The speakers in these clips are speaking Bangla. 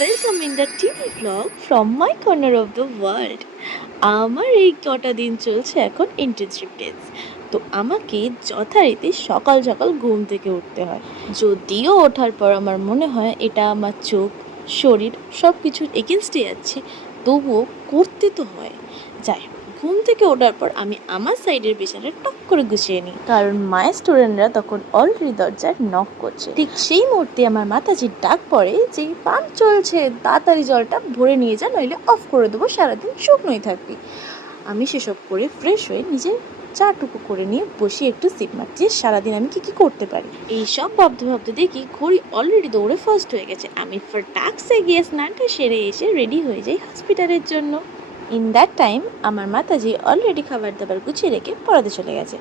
Welcome in the TV vlog from my corner of the world. আমার এই কটা দিন চলছে এখন ইন্টার্নশিপ ডেজ। তো আমাকে যথারীতি সকাল সকাল ঘুম থেকে উঠতে হয়। যদিও ওঠার পর আমার মনে হয় এটা আমার চোখ, শরীর সব কিছুর এগেনস্টে যাচ্ছে, তবুও করতে তো হয়। যাই হোক, ঘুম থেকে ওঠার পর আমি আমার সাইডের বিছানাটা টক করে গুছিয়ে নিই, কারণ মায়ের স্টুডেন্টরা তখন অলরেডি দরজার নক করছে। ঠিক সেই মুহূর্তে আমার মাতাজির ডাক পড়ে যে পাম্প চলছে, তাড়াতাড়ি জলটা ভরে নিয়ে যা, নইলে অফ করে দেবো, সারাদিন শুকনোই থাকবি। আমি সেসব করে ফ্রেশ হয়ে নিজের চাটুকু করে নিয়ে বসে একটু সিপ মারছি সারাদিন আমি কি করতে পারি। এইসব ভাবতে ভাবতে দেখি ঘড়ি অলরেডি দৌড়ে ফার্স্ট হয়ে গেছে। আমি ফটাকসে গিয়ে স্নানটা সেরে এসে রেডি হয়ে যাই হসপিটালের জন্য। ইন দ্যাট টাইম আমার মাতাজি অলরেডি খাবার দাবার গুছিয়ে রেখে পড়াতে চলে গেছে।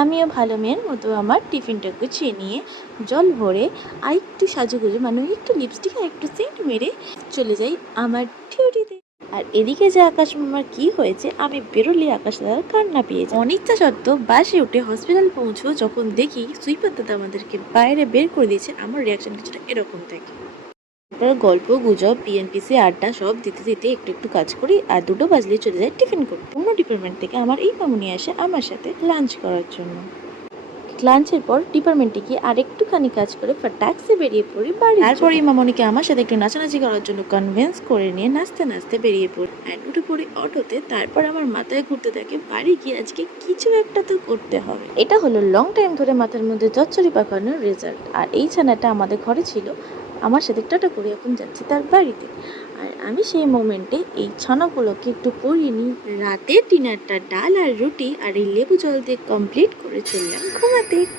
আমিও ভালো মেয়ের মতো আমার টিফিনটা গুছিয়ে নিয়ে জল ভরে আর একটু সাজুগুজু মানে একটু লিপস্টিক আর একটু সেন্ট মেরে চলে যাই আমার ডিউটিতে। আর এদিকে যে আকাশ মামার কি হয়েছে, আমি বেরোলে আকাশ দাদার কান্না পেয়েছি। অনিচ্ছা সত্ত্বেও বাসে উঠে হসপিটাল পৌঁছো যখন দেখি সুইপার দাদা আমাদেরকে বাইরে বের করে দিয়েছে, আমার রিয়াকশন কিছুটা এরকম থাকে। তারপর গল্প গুজব পিএনপিসি আড্ডা সব দিতে দিতে একটু একটু কাজ করি, আর 2টো বাজলে চলে যায় টিফিন করতে। অন্য ডিপার্টমেন্ট থেকে আমার এই মামুনি আসে আমার সাথে লাঞ্চ করার জন্য। লাঞ্চের পর ডিপার্টমেন্টে গিয়ে আর একটুখানি কাজ করে ট্যাক্সি বেরিয়ে পড়ি বাড়ি। তারপর এই মামনিকে আমার সাথে একটু নাচানাচি করার জন্য কনভিন্স করে নিয়ে নাচতে নাচতে বেরিয়ে পড়ি। অ্যান্ড উঠে পড়ি অটোতে। তারপর আমার মাথায় ঘুরতে থাকে বাড়ি গিয়ে আজকে কিছু একটা তো করতে হবে। এটা হলো লং টাইম ধরে মাথার মধ্যে চচ্চড়ি পাকানোর রেজাল্ট। আর এই ছানাটা আমাদের ঘরে ছিল, আমার সাথে টাটা করে এখন যাচ্ছি তার বাড়িতে। আর আমি সেই মোমেন্টে এই ছানাগুলোকে একটু পরিয়ে নিই। রাতে ডিনারটা ডাল আর রুটি আর এই লেবু জল দিয়ে কমপ্লিট করে চললাম ঘুমাতে।